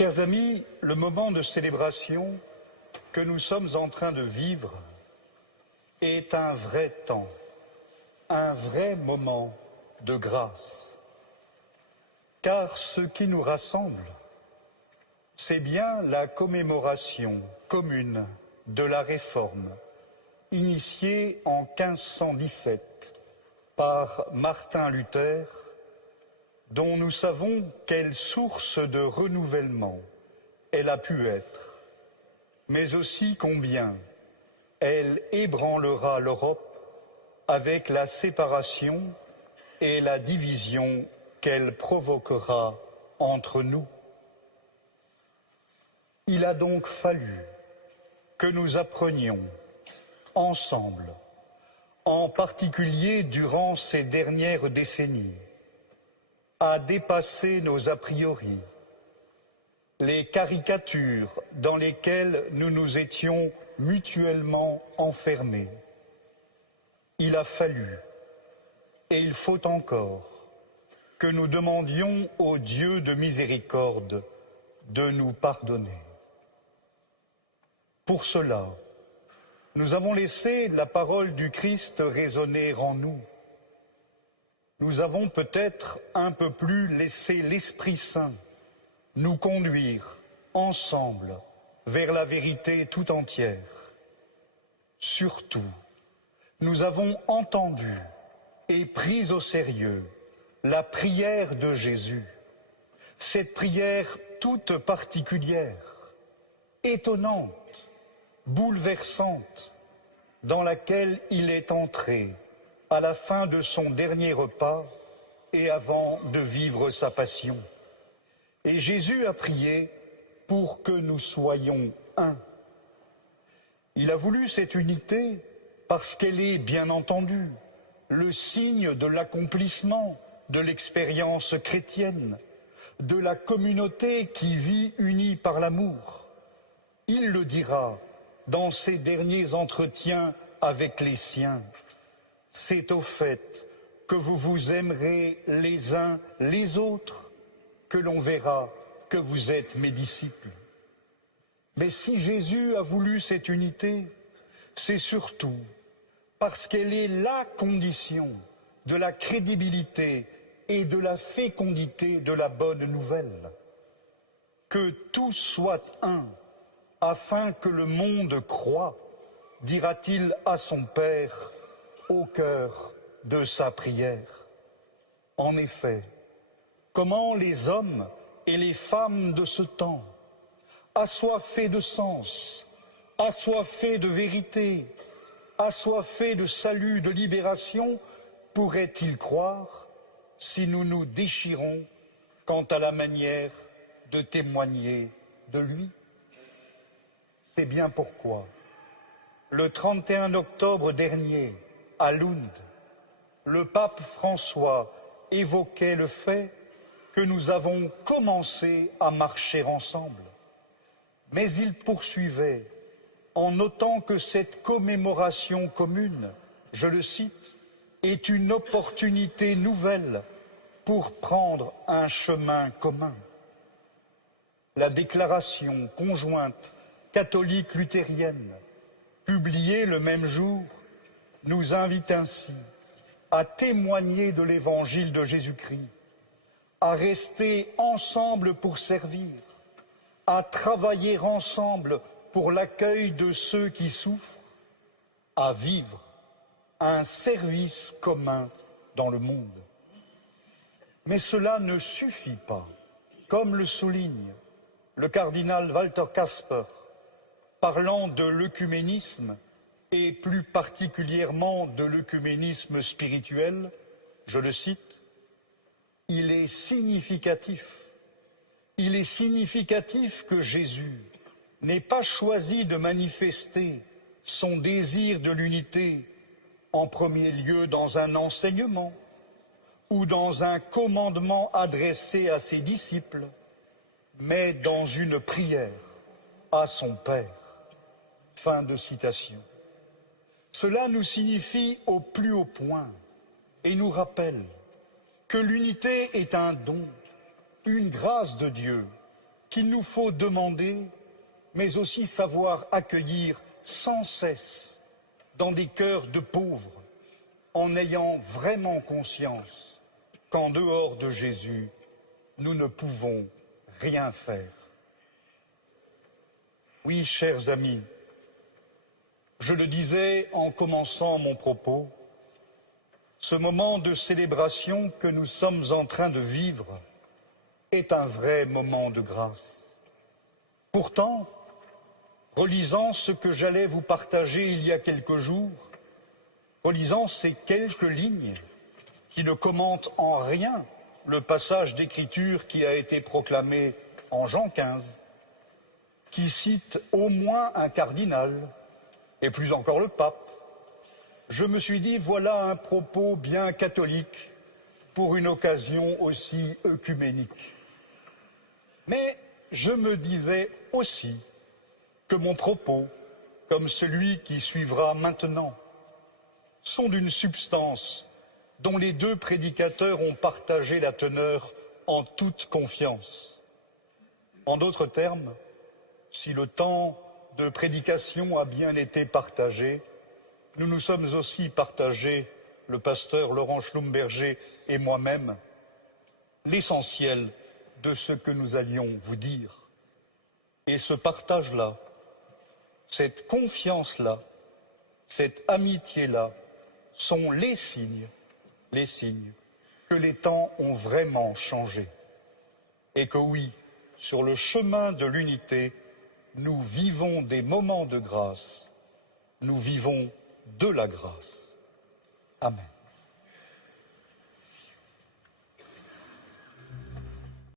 Chers amis, le moment de célébration que nous sommes en train de vivre est un vrai temps, un vrai moment de grâce. Car ce qui nous rassemble, c'est bien la commémoration commune de la Réforme, initiée en 1517 par Martin Luther, dont nous savons quelle source de renouvellement elle a pu être, mais aussi combien elle ébranlera l'Europe avec la séparation et la division qu'elle provoquera entre nous. Il a donc fallu que nous apprenions ensemble, en particulier durant ces dernières décennies, à dépasser nos a priori, les caricatures dans lesquelles nous nous étions mutuellement enfermés. Il a fallu, et il faut encore, que nous demandions au Dieu de miséricorde de nous pardonner. Pour cela, nous avons laissé la parole du Christ résonner en nous. Nous avons peut-être un peu plus laissé l'Esprit Saint nous conduire ensemble vers la vérité tout entière. Surtout, nous avons entendu et pris au sérieux la prière de Jésus, cette prière toute particulière, étonnante, bouleversante, dans laquelle il est entré à la fin de son dernier repas et avant de vivre sa passion. Et Jésus a prié pour que nous soyons un. Il a voulu cette unité parce qu'elle est, bien entendu, le signe de l'accomplissement de l'expérience chrétienne, de la communauté qui vit unie par l'amour. Il le dira dans ses derniers entretiens avec les siens. C'est au fait que vous vous aimerez les uns les autres que l'on verra que vous êtes mes disciples. Mais si Jésus a voulu cette unité, c'est surtout parce qu'elle est la condition de la crédibilité et de la fécondité de la bonne nouvelle. Que tous soient un, afin que le monde croie, dira-t-il à son Père, au cœur de sa prière. En effet, comment les hommes et les femmes de ce temps, assoiffés de sens, assoiffés de vérité, assoiffés de salut, de libération, pourraient-ils croire si nous nous déchirons quant à la manière de témoigner de lui? C'est bien pourquoi, le 31 octobre dernier, à Lund, le pape François évoquait le fait que nous avons commencé à marcher ensemble. Mais il poursuivait en notant que cette commémoration commune, je le cite, est une opportunité nouvelle pour prendre un chemin commun. La déclaration conjointe catholique luthérienne, publiée le même jour, nous invite ainsi à témoigner de l'évangile de Jésus-Christ, à rester ensemble pour servir, à travailler ensemble pour l'accueil de ceux qui souffrent, à vivre un service commun dans le monde. Mais cela ne suffit pas, comme le souligne le cardinal Walter Kasper, parlant de l'œcuménisme, et plus particulièrement de l'œcuménisme spirituel, je le cite, « Il est significatif que Jésus n'ait pas choisi de manifester son désir de l'unité en premier lieu dans un enseignement ou dans un commandement adressé à ses disciples, mais dans une prière à son Père. » Fin de citation. Cela nous signifie au plus haut point et nous rappelle que l'unité est un don, une grâce de Dieu, qu'il nous faut demander, mais aussi savoir accueillir sans cesse dans des cœurs de pauvres, en ayant vraiment conscience qu'en dehors de Jésus, nous ne pouvons rien faire. Oui, chers amis, je le disais en commençant mon propos, ce moment de célébration que nous sommes en train de vivre est un vrai moment de grâce. Pourtant, relisant ce que j'allais vous partager il y a quelques jours, relisant ces quelques lignes qui ne commentent en rien le passage d'écriture qui a été proclamé en Jean 15, qui cite au moins un cardinal, et plus encore le pape, je me suis dit, voilà un propos bien catholique pour une occasion aussi œcuménique. Mais je me disais aussi que mon propos, comme celui qui suivra maintenant, sont d'une substance dont les deux prédicateurs ont partagé la teneur en toute confiance. En d'autres termes, si le temps de prédication a bien été partagé, nous nous sommes aussi partagés, le pasteur Laurent Schlumberger et moi-même, l'essentiel de ce que nous allions vous dire. Et ce partage-là, cette confiance-là, cette amitié-là, sont les signes que les temps ont vraiment changé. Et que oui, sur le chemin de l'unité, nous vivons des moments de grâce, nous vivons de la grâce. Amen.